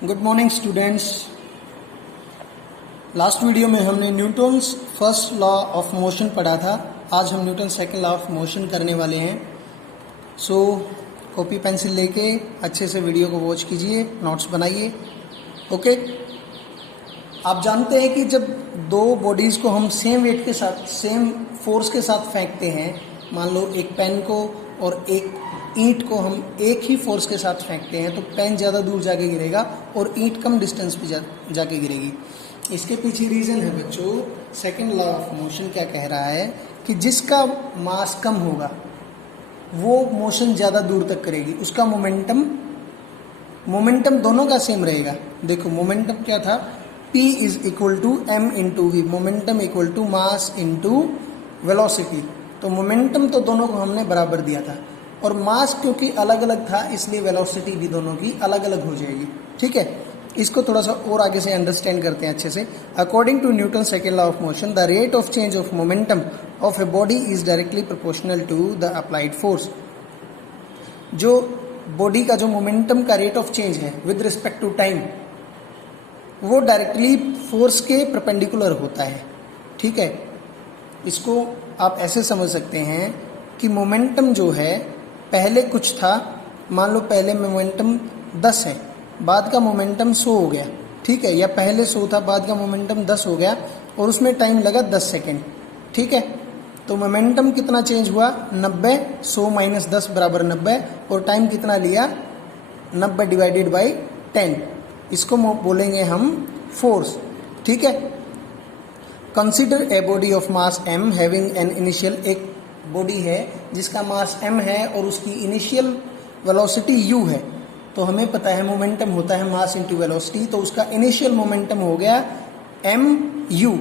Good morning students. Last video में हमने Newton's first law of motion पढ़ा था। आज हम Newton second law of motion करने वाले हैं। सो कॉपी पेंसिल लेके अच्छे से वीडियो को वॉच कीजिए, नोट्स बनाइए। ओके, आप जानते हैं कि जब दो बॉडीज़ को हम सेम वेट के साथ, सेम फोर्स के साथ फेंकते हैं, मान लो एक पेन को और एक ईंट को हम एक ही फोर्स के साथ फेंकते हैं, तो पेन ज़्यादा दूर जाके गिरेगा और ईंट कम डिस्टेंस पे जाके गिरेगी। इसके पीछे रीज़न है बच्चों, सेकंड लॉ ऑफ मोशन क्या कह रहा है कि जिसका मास कम होगा वो मोशन ज़्यादा दूर तक करेगी, उसका मोमेंटम दोनों का सेम रहेगा। देखो मोमेंटम क्या था, P is equal to m into v, momentum equal to mass into velocity. तो मोमेंटम तो दोनों को हमने बराबर दिया था, और मास क्योंकि अलग अलग था इसलिए वेलोसिटी भी दोनों की अलग अलग हो जाएगी। ठीक है, इसको थोड़ा सा और आगे से अंडरस्टैंड करते हैं अच्छे से। According to Newton second law of motion, the rate of change of momentum of a body is directly proportional to the applied force. जो बॉडी का जो मोमेंटम का रेट ऑफ चेंज है विद रिस्पेक्ट टू टाइम, वो directly force के perpendicular होता है। ठीक है, इसको आप ऐसे समझ सकते हैं कि मोमेंटम जो है, पहले कुछ था, मान लो पहले मोमेंटम 10 है, बाद का मोमेंटम 100 हो गया। ठीक है, या पहले 100 था, बाद का मोमेंटम 10 हो गया और उसमें टाइम लगा 10 सेकेंड। ठीक है, तो मोमेंटम कितना चेंज हुआ, 90, 100 माइनस 10 बराबर 90, और टाइम कितना लिया, 90 डिवाइडेड बाई 10। इसको बोलेंगे हम फोर्स। ठीक है, consider a body of mass m having an initial, एक बॉडी है जिसका मास m है और उसकी इनिशियल वेलोसिटी u है। तो हमें पता है मोमेंटम होता है मास इंटू वेलोसिटी, तो उसका इनिशियल मोमेंटम हो गया mu।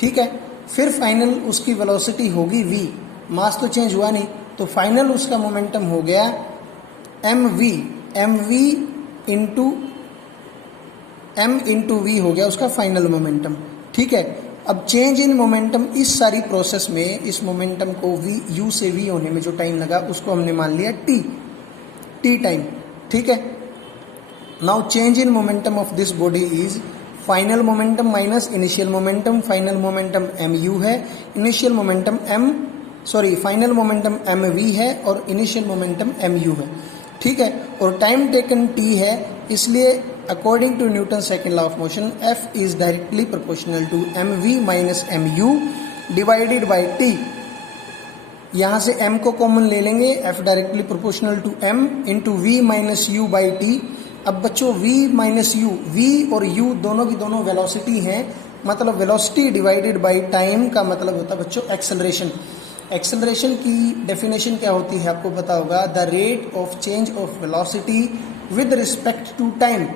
ठीक है, फिर फाइनल उसकी वेलोसिटी होगी v, मास तो चेंज हुआ नहीं, तो फाइनल उसका मोमेंटम हो गया mv into m into v हो गया उसका फाइनल मोमेंटम। ठीक है, अब चेंज इन मोमेंटम, इस सारी प्रोसेस में इस मोमेंटम को u से v होने में जो टाइम लगा उसको हमने मान लिया t टाइम। ठीक है, now change in momentum of this body is final momentum minus initial momentum. Final momentum mu है, initial momentum final momentum mv है और इनिशियल मोमेंटम mu है। ठीक है, और टाइम टेकन t है, इसलिए according to Newton second law of motion F is directly proportional to mv minus mu divided by t। यहाँ से m को कॉमन ले लेंगे, F directly proportional to m into v minus u by t। अब बच्चों v minus u, v और u दोनों की दोनों वेलोसिटी हैं, मतलब वेलोसिटी डिवाइडेड बाई टाइम का मतलब होता है बच्चों एक्सेलरेशन। एक्सेलरेशन की डेफिनेशन क्या होती है आपको पता होगा, the rate of change of velocity with respect to time.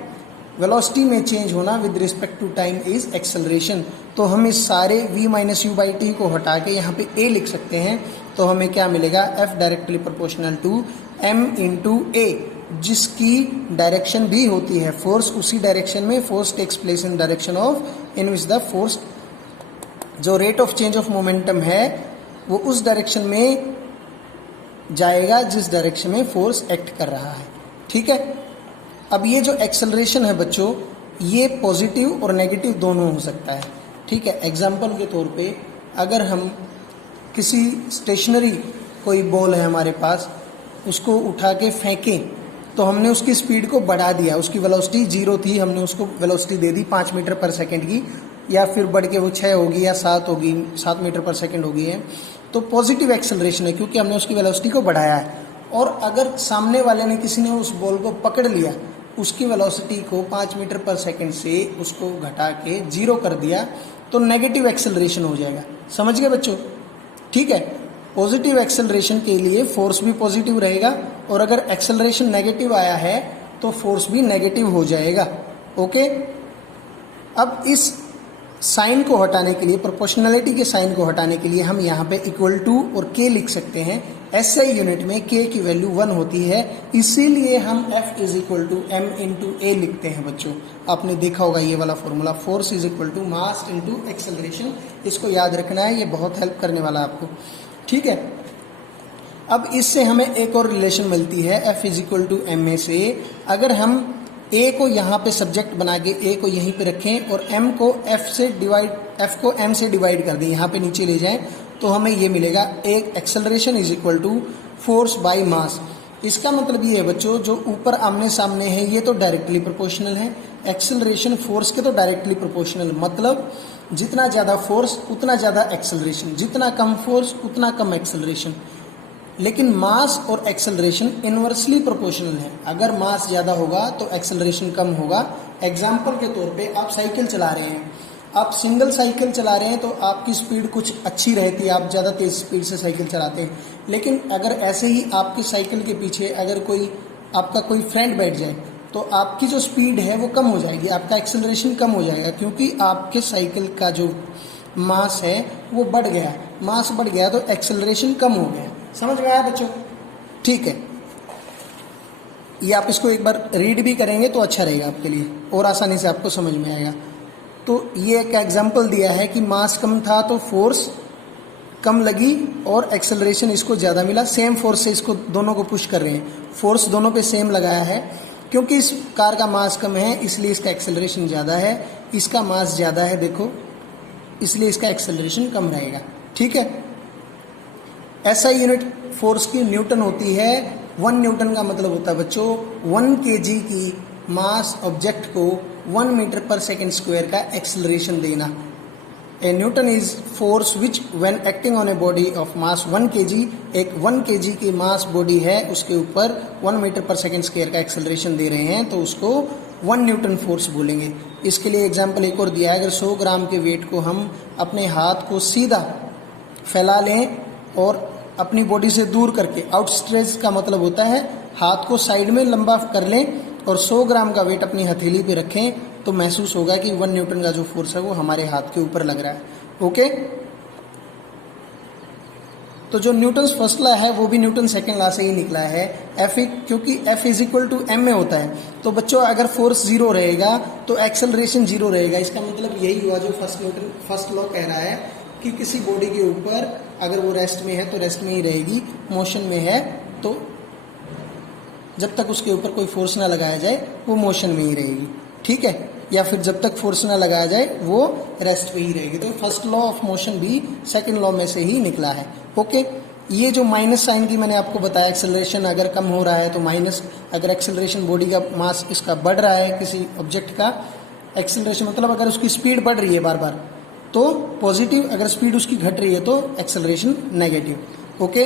Velocity में चेंज होना with respect to time is acceleration. तो हम इस सारे v minus u by t को हटा के यहाँ पे a लिख सकते हैं, तो हमें क्या मिलेगा, F directly proportional to m into a, जिसकी डायरेक्शन भी होती है फोर्स, उसी डायरेक्शन में force takes place in direction of in which the force, जो rate of change of momentum है वो उस डायरेक्शन में जाएगा जिस डायरेक्शन में फोर्स एक्ट कर रहा है। ठीक है, अब ये जो एक्सेलरेशन है बच्चों, ये पॉजिटिव और नेगेटिव दोनों हो सकता है। ठीक है, एग्जाम्पल के तौर पे अगर हम किसी स्टेशनरी कोई बॉल है हमारे पास, उसको उठा के फेंकें, तो हमने उसकी स्पीड को बढ़ा दिया, उसकी वेलोसिटी 0 थी, हमने उसको वेलोसिटी दे दी 5 मीटर पर सेकेंड की, या फिर बढ़ के वो 6 होगी या 7 होगी, 7 मीटर पर सेकेंड होगी है, तो पॉजिटिव एक्सेलरेशन है क्योंकि हमने उसकी वेलोसिटी को बढ़ाया है। और अगर सामने वाले ने, किसी ने उस बॉल को पकड़ लिया, उसकी वेलोसिटी को 5 मीटर पर सेकेंड से उसको घटा के 0 कर दिया, तो नेगेटिव एक्सेलरेशन हो जाएगा। समझ गए बच्चों? ठीक है, पॉजिटिव एक्सेलरेशन के लिए फोर्स भी पॉजिटिव रहेगा, और अगर एक्सेलरेशन नेगेटिव आया है तो फोर्स भी नेगेटिव हो जाएगा। ओके, अब इस साइन को हटाने के लिए, प्रोपोर्शनलिटी के साइन को हटाने के लिए हम यहाँ पे इक्वल टू और k लिख सकते हैं। SI यूनिट में k की वैल्यू 1 होती है, इसीलिए हम F is equal to m into a लिखते हैं बच्चों। आपने देखा होगा ये वाला formula, force is equal to mass into acceleration. इसको याद रखना है, ये बहुत हेल्प करने वाला है आपको। ठीक है, अब इससे हमें एक और रिलेशन मिलती है, F is equal to ma से। अगर हम ए को यहाँ पे सब्जेक्ट बना के ए को यहीं पे रखें और एम को एफ को एम से डिवाइड कर दें, यहाँ पे नीचे ले जाएं, तो हमें ये मिलेगा एक acceleration is equal to force by mass. इसका मतलब ये है बच्चों, जो ऊपर आमने सामने है ये तो डायरेक्टली प्रोपोर्शनल है, एक्सेलरेशन फोर्स के तो डायरेक्टली प्रोपोर्शनल, मतलब जितना ज़्यादा फोर्स उतना ज़्यादा एक्सेलरेशन, जितना कम फोर्स उतना कम एक्सेलरेशन। लेकिन मास और एक्सेलरेशन इनवर्सली प्रोपोर्शनल है, अगर मास ज़्यादा होगा तो एक्सेलरेशन कम होगा। एग्जाम्पल के तौर पे आप साइकिल चला रहे हैं, आप सिंगल साइकिल चला रहे हैं तो आपकी स्पीड कुछ अच्छी रहती है, आप ज़्यादा तेज़ स्पीड से साइकिल चलाते हैं। लेकिन अगर ऐसे ही आपकी साइकिल के पीछे अगर आपका कोई फ्रेंड बैठ जाए तो आपकी जो स्पीड है वो कम हो जाएगी, आपका एक्सेलरेशन कम हो जाएगा, क्योंकि आपके साइकिल का जो मास है वो बढ़ गया, मास बढ़ गया तो एक्सेलरेशन कम हो गया। समझ में आया बच्चों? ठीक है, ये आप इसको एक बार रीड भी करेंगे तो अच्छा रहेगा आपके लिए और आसानी से आपको समझ में आएगा। तो ये एक एग्जाम्पल दिया है कि मास कम था तो फोर्स कम लगी और एक्सेलरेशन इसको ज़्यादा मिला। सेम फोर्स से इसको दोनों को पुश कर रहे हैं, फोर्स दोनों पे सेम लगाया है, क्योंकि इस कार का मास कम है इसलिए इसका एक्सेलरेशन ज़्यादा है, इसका मास ज़्यादा है देखो, इसलिए इसका एक्सेलरेशन कम रहेगा। ठीक है, ऐसा यूनिट फोर्स की न्यूटन होती है। 1 न्यूटन का मतलब होता है बच्चों 1 kg की मास ऑब्जेक्ट को 1 मीटर पर सेकेंड स्क्वायर का एक्सेलरेशन देना। A Newton is force which when acting on a body of mass 1 kg, एक 1 kg की मास बॉडी है उसके ऊपर 1 मीटर पर सेकेंड स्क्वायर का एक्सेलरेशन दे रहे हैं तो उसको 1 न्यूटन फोर्स बोलेंगे। इसके लिए एग्जाम्पल एक और दिया है, अगर 100 ग्राम के वेट को हम अपने हाथ को सीधा फैला लें और अपनी बॉडी से दूर करके, आउटस्ट्रेच का मतलब होता है हाथ को साइड में लंबा कर लें और 100 ग्राम का वेट अपनी हथेली पे रखें तो महसूस होगा कि 1 न्यूटन का जो फोर्स है वो हमारे हाथ के ऊपर लग रहा है। ओके, तो जो न्यूटन फर्स्ट लॉ है वो भी न्यूटन सेकेंड लॉ से ही निकला है। क्योंकि F is equal to m में होता है, तो बच्चों अगर फोर्स 0 रहेगा तो एक्सेलरेशन 0 रहेगा। इसका मतलब यही हुआ जो फर्स्ट लॉ कह रहा है कि किसी बॉडी के ऊपर अगर वो रेस्ट में है तो रेस्ट में ही रहेगी, मोशन में है तो जब तक उसके ऊपर कोई फोर्स ना लगाया जाए वो मोशन में ही रहेगी। ठीक है, या फिर जब तक फोर्स ना लगाया जाए वो रेस्ट पे ही रहेगी। तो फर्स्ट लॉ ऑफ मोशन भी सेकंड लॉ में से ही निकला है। ओके, ये जो माइनस साइन की मैंने आपको बताया, एक्सेलरेशन अगर कम हो रहा है तो माइनस, अगर एक्सेलरेशन बॉडी का मास इसका बढ़ रहा है किसी ऑब्जेक्ट का, एक्सेलरेशन मतलब अगर उसकी स्पीड बढ़ रही है बार बार तो पॉजिटिव, अगर स्पीड उसकी घट रही है तो एक्सेलरेशन नेगेटिव। ओके,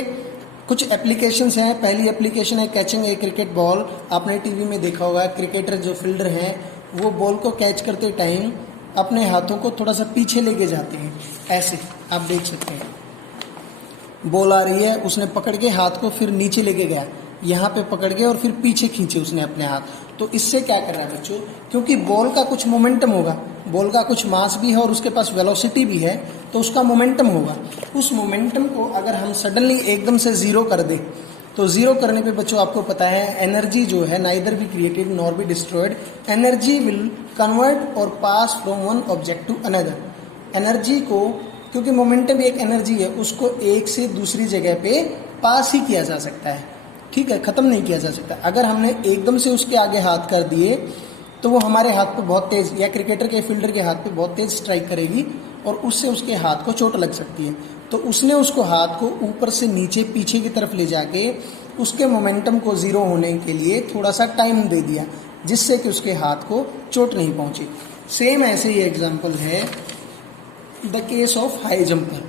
कुछ एप्लीकेशंस हैं। पहली एप्लीकेशन है कैचिंग ए क्रिकेट बॉल। आपने टीवी में देखा होगा क्रिकेटर जो फील्डर हैं वो बॉल को कैच करते टाइम अपने हाथों को थोड़ा सा पीछे लेके जाते हैं, ऐसे आप देख सकते हैं। बॉल आ रही है, उसने पकड़ के हाथ को फिर नीचे लेके गया, यहाँ पे पकड़ के और फिर पीछे खींचे उसने अपने हाथ। तो इससे क्या कर रहा है बच्चों, क्योंकि बॉल का कुछ मोमेंटम होगा, बॉल का कुछ मास भी है और उसके पास वेलोसिटी भी है, तो उसका मोमेंटम होगा। उस मोमेंटम को अगर हम सडनली एकदम से जीरो कर दें तो जीरो करने पे बच्चों आपको पता है एनर्जी जो है neither be created nor be destroyed, energy will convert or pass from one object to another. Energy को, क्योंकि मोमेंटम भी एक एनर्जी है, उसको एक से दूसरी जगह पे पास ही किया जा सकता है। ठीक है, खत्म नहीं किया जा सकता। अगर हमने एकदम से उसके आगे हाथ कर दिए तो वो हमारे हाथ पे बहुत तेज, या क्रिकेटर के फील्डर के हाथ पे बहुत तेज स्ट्राइक करेगी और उससे उसके हाथ को चोट लग सकती है। तो उसने उसको हाथ को ऊपर से नीचे पीछे की तरफ ले जाके उसके मोमेंटम को जीरो होने के लिए थोड़ा सा टाइम दे दिया, जिससे कि उसके हाथ को चोट नहीं पहुंची। सेम ऐसे ही एग्जाम्पल है the case of high jumper.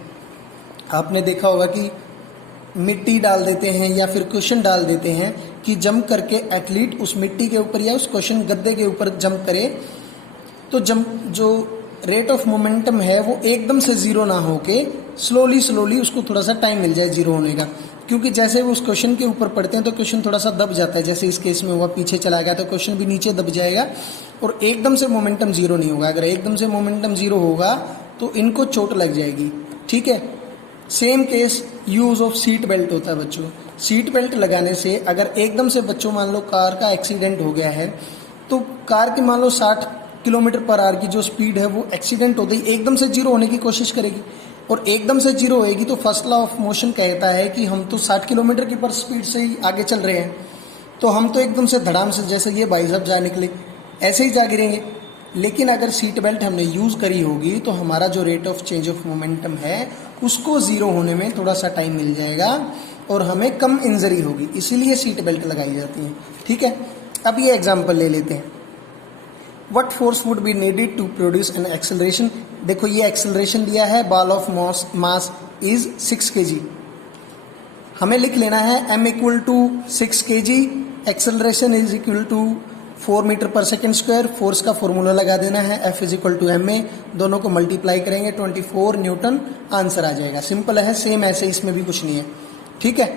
आपने देखा होगा कि मिट्टी डाल देते हैं या फिर क्वेश्चन डाल देते हैं कि जंप करके एथलीट उस मिट्टी के ऊपर या उस क्वेश्चन गद्दे के ऊपर जंप करे, तो जंप जो रेट ऑफ मोमेंटम है वो एकदम से जीरो ना होके स्लोली उसको थोड़ा सा टाइम मिल जाए जीरो होने का। क्योंकि जैसे वो उस क्वेश्चन के ऊपर पड़ते हैं तो क्वेश्चन थोड़ा सा दब जाता है, जैसे इस केस में हुआ, पीछे चला गया तो क्वेश्चन भी नीचे दब जाएगा और एकदम से मोमेंटम जीरो नहीं होगा। अगर एकदम से मोमेंटम जीरो होगा तो इनको चोट लग जाएगी। ठीक है, same case use of seat belt होता है बच्चों। सीट बेल्ट लगाने से अगर एकदम से बच्चों मान लो कार का एक्सीडेंट हो गया है तो कार की मान लो 60 किलोमीटर पर आवर की जो स्पीड है वो एक्सीडेंट होते ही एकदम से जीरो होने की कोशिश करेगी और एकदम से जीरो होएगी तो फर्स्ट लॉ ऑफ मोशन कहता है कि हम तो 60 किलोमीटर की पर स्पीड से ही आगे चल रहे हैं, तो हम तो एकदम से धड़ाम से, जैसे ये भाई साहब जा निकले, ऐसे ही जा गिरेंगे। लेकिन अगर सीट बेल्ट हमने यूज़ करी होगी तो हमारा जो rate of change of momentum है उसको ज़ीरो होने में थोड़ा सा टाइम मिल जाएगा और हमें कम इंजरी होगी, इसीलिए सीट बेल्ट लगाई जाती है। ठीक है, अब ये एग्जाम्पल ले लेते हैं। What force would be needed to produce an acceleration. देखो ये एक्सेलरेशन दिया है, ball of mass is 6 kg। हमें लिख लेना है m equal to 6 kg, acceleration is equal to 4 metre per second square. Force का फॉर्मूला लगा देना है, F is equal to ma, दोनों को मल्टीप्लाई करेंगे 24 न्यूटन, आंसर आ जाएगा। सिंपल है, सेम ऐसे, इसमें भी कुछ नहीं है। ठीक है,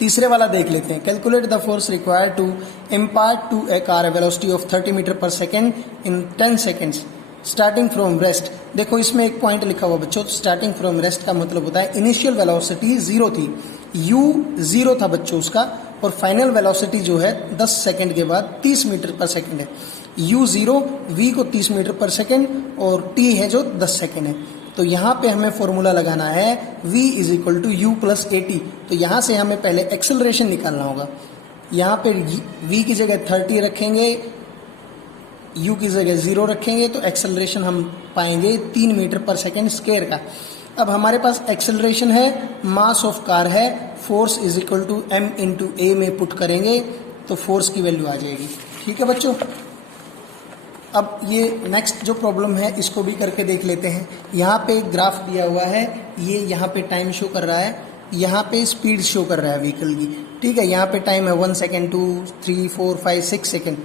तीसरे वाला देख लेते हैं। Calculate the force required to impart to a car velocity of 30 meter per second in 10 seconds starting from rest. देखो इसमें एक पॉइंट लिखा हुआ बच्चों, स्टार्टिंग फ्रॉम रेस्ट का मतलब होता है इनिशियल वेलोसिटी 0 थी, u 0 था बच्चों उसका, और फाइनल वेलोसिटी जो है 10 सेकेंड के बाद 30 मीटर पर सेकेंड है। u 0, v को 30 मीटर पर सेकेंड और t है जो 10 सेकेंड है। तो यहाँ पे हमें फॉर्मूला लगाना है v is equal to u plus a t. तो यहाँ से हमें पहले एक्सेलरेशन निकालना होगा। यहाँ पे v की जगह 30 रखेंगे, u की जगह 0 रखेंगे, तो एक्सेलरेशन हम पाएंगे 3 मीटर पर सेकेंड स्क्वायर का। अब हमारे पास एक्सेलरेशन है, मास ऑफ कार है, force is equal to m into a में पुट करेंगे तो फोर्स की वैल्यू आ जाएगी। ठीक है बच्चों, अब ये नेक्स्ट जो प्रॉब्लम है इसको भी करके देख लेते हैं। यहाँ पे ग्राफ दिया हुआ है, ये यहाँ पे टाइम शो कर रहा है, यहाँ पे स्पीड शो कर रहा है व्हीकल की। ठीक है, यहाँ पे टाइम है 1 सेकेंड, 2, 3, 4, 5, 6 सेकेंड।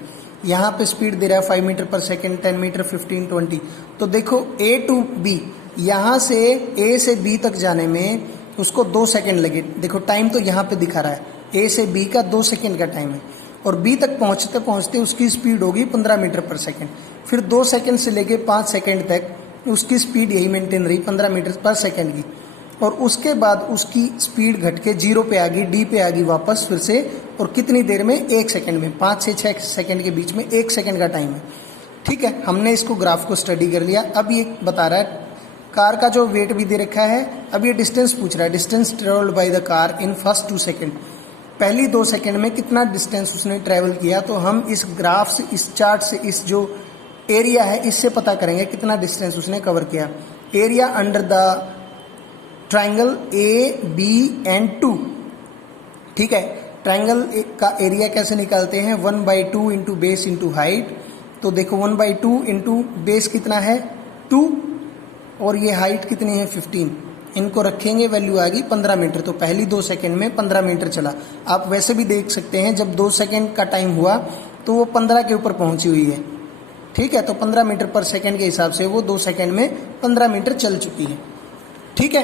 यहाँ पे स्पीड दे रहा है 5 मीटर पर सेकेंड, 10 मीटर, 15, 20। तो देखो A टू B, यहाँ से A से B तक जाने में उसको 2 सेकेंड लगे। देखो टाइम तो यहाँ पे दिखा रहा है, A से B का 2 सेकेंड का टाइम है, और B तक पहुँचते पहुँचते उसकी स्पीड होगी 15 मीटर पर सेकेंड। फिर 2 सेकेंड से लेके 5 सेकेंड तक उसकी स्पीड यही मेंटेन रही 15 मीटर पर सेकेंड की, और उसके बाद उसकी स्पीड घट के 0 पे आ गई, D पे आ गई वापस फिर से, और कितनी देर में? 1 सेकेंड में। 5 से 6 सेकेंड के बीच में 1 सेकेंड का टाइम है। ठीक है, हमने इसको ग्राफ को स्टडी कर लिया। अब ये बता रहा है कार का जो वेट भी दे रखा है। अब ये डिस्टेंस पूछ रहा है, distance travelled by the car in first 2 second. पहली 2 सेकेंड में कितना डिस्टेंस उसने ट्रेवल किया, तो हम इस ग्राफ से, इस चार्ट से, इस जो एरिया है इससे पता करेंगे कितना डिस्टेंस उसने कवर किया। Area under the triangle ABN2। ठीक है, ट्राइंगल का एरिया कैसे निकालते हैं? 1/2 इंटू बेस इंटू हाइट। तो देखो 1/2 इंटू बेस कितना है? 2, और ये हाइट कितनी है? 15। इनको रखेंगे, वैल्यू आ गई 15 मीटर। तो पहली 2 सेकेंड में 15 मीटर चला। आप वैसे भी देख सकते हैं जब 2 सेकेंड का टाइम हुआ तो वो 15 के ऊपर पहुंची हुई है। ठीक है, तो 15 मीटर पर सेकेंड के हिसाब से वो 2 सेकेंड में 15 मीटर चल चुकी है। ठीक है,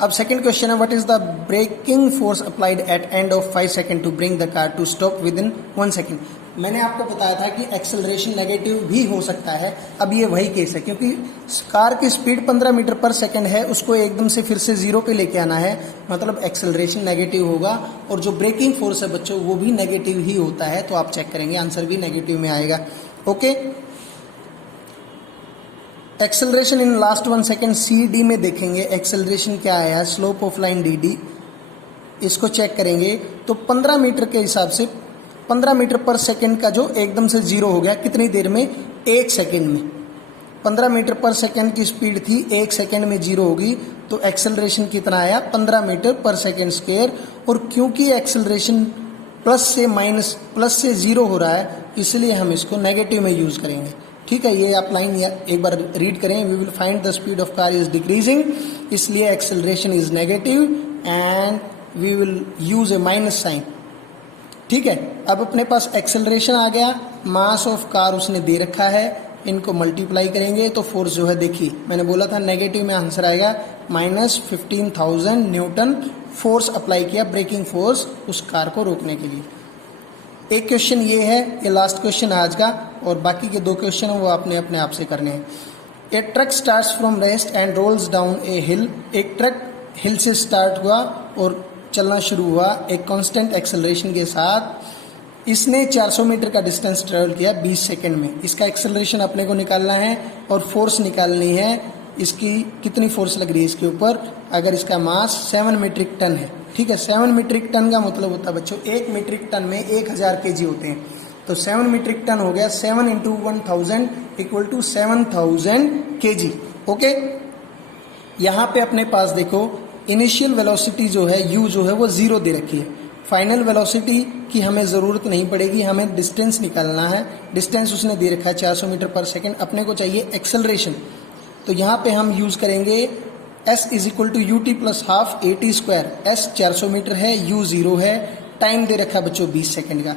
अब सेकंड क्वेश्चन है, what is the breaking force applied at end of 5 second to bring the car to stop within 1 second. मैंने आपको बताया था कि एक्सेलरेशन नेगेटिव भी हो सकता है। अब ये वही केस है, क्योंकि कार की स्पीड 15 मीटर पर सेकेंड है, उसको एकदम से फिर से 0 पे लेके आना है, मतलब एक्सेलरेशन नेगेटिव होगा, और जो ब्रेकिंग फोर्स है बच्चों वो भी नेगेटिव ही होता है। तो आप चेक करेंगे, आंसर भी नेगेटिव में आएगा। Okay, acceleration in last 1 second CD में देखेंगे एक्सेलरेशन क्या आया, स्लोप ऑफ लाइन DD, इसको चेक करेंगे तो 15 मीटर के हिसाब से 15 मीटर पर सेकेंड का जो एकदम से 0 हो गया, कितनी देर में? 1 सेकेंड में। 15 मीटर पर सेकेंड की स्पीड थी, 1 सेकेंड में 0 होगी, तो एक्सेलरेशन कितना आया? 15 मीटर पर सेकेंड स्क्वायर। और क्योंकि एक्सेलरेशन प्लस से 0 हो रहा है, इसलिए हम इसको नेगेटिव में यूज करेंगे। ठीक है, ये आप लाइन एक बार रीड करें, we will find the speed of car is decreasing, इसलिए acceleration is negative and we will use a minus sign. ठीक है, अब अपने पास एक्सेलरेशन आ गया, मास ऑफ कार उसने दे रखा है, इनको मल्टीप्लाई करेंगे तो फोर्स जो है, देखिए मैंने बोला था नेगेटिव में आंसर आएगा, -15,000 न्यूटन फोर्स अप्लाई किया, ब्रेकिंग फोर्स उस कार को रोकने के लिए। एक क्वेश्चन ये है, ये लास्ट क्वेश्चन आज का, और बाकी के 2 क्वेश्चन वो आपने अपने आप से करने हैं। A truck starts from rest and rolls down a hill. एक ट्रक हिल से स्टार्ट हुआ और चलना शुरू हुआ एक कांस्टेंट एक्सेलरेशन के साथ। इसने 400 मीटर का डिस्टेंस ट्रेवल किया 20 सेकेंड में। इसका एक्सेलरेशन अपने को निकालना है और फोर्स निकालनी है, इसकी कितनी फोर्स लग रही है इसके ऊपर। अगर इसका मास 7 मीट्रिक टन है, ठीक है, 7 मीट्रिक टन का मतलब होता है बच्चों 1 मीट्रिक टन में 1000 kg होते हैं। तो 7 मीट्रिक टन हो गया, 7 into 1000 equal to 7000 kg। Okay, यहाँ पे अपने पास देखो इनिशियल वेलोसिटी जो है u जो है वो 0 दे रखी है। फाइनल वेलोसिटी की हमें ज़रूरत नहीं पड़ेगी, हमें डिस्टेंस निकालना है। डिस्टेंस उसने दे रखा है 400 मीटर पर सेकेंड। अपने को चाहिए एक्सेलरेशन, तो यहाँ पे हम यूज़ करेंगे s is equal to u t plus half a t square. S 400 metre है, u 0 है, टाइम दे रखा है बच्चों 20 सेकेंड का।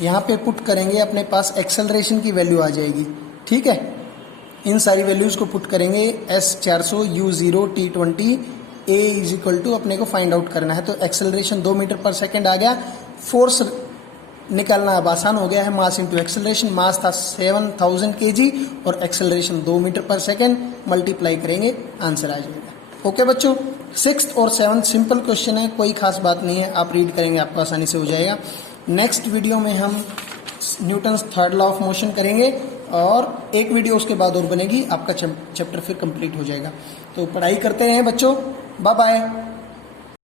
यहाँ पे पुट करेंगे, अपने पास एक्सेलरेशन की वैल्यू आ जाएगी। ठीक है, इन सारी वैल्यूज़ को पुट करेंगे, s 400, u 0, t 20, a is equal to अपने को फाइंड आउट करना है। तो एक्सेलरेशन 2 मीटर पर सेकेंड आ गया। फोर्स निकालना अब आसान हो गया है, मास इंटू एक्सेलरेशन। मास था 7000 kg और acceleration 2 metre per second, multiply करेंगे, आंसर आ जाएगा। ओके बच्चों, 6th और 7th सिंपल क्वेश्चन है, कोई खास बात नहीं है, आप रीड करेंगे आपको आसानी से हो जाएगा। नेक्स्ट वीडियो में हम Newton's third law of motion करेंगे और एक वीडियो उसके बाद और बनेगी, आपका चैप्टर फिर कंप्लीट हो जाएगा। तो पढ़ाई करते रहें बच्चों, बाय बाय।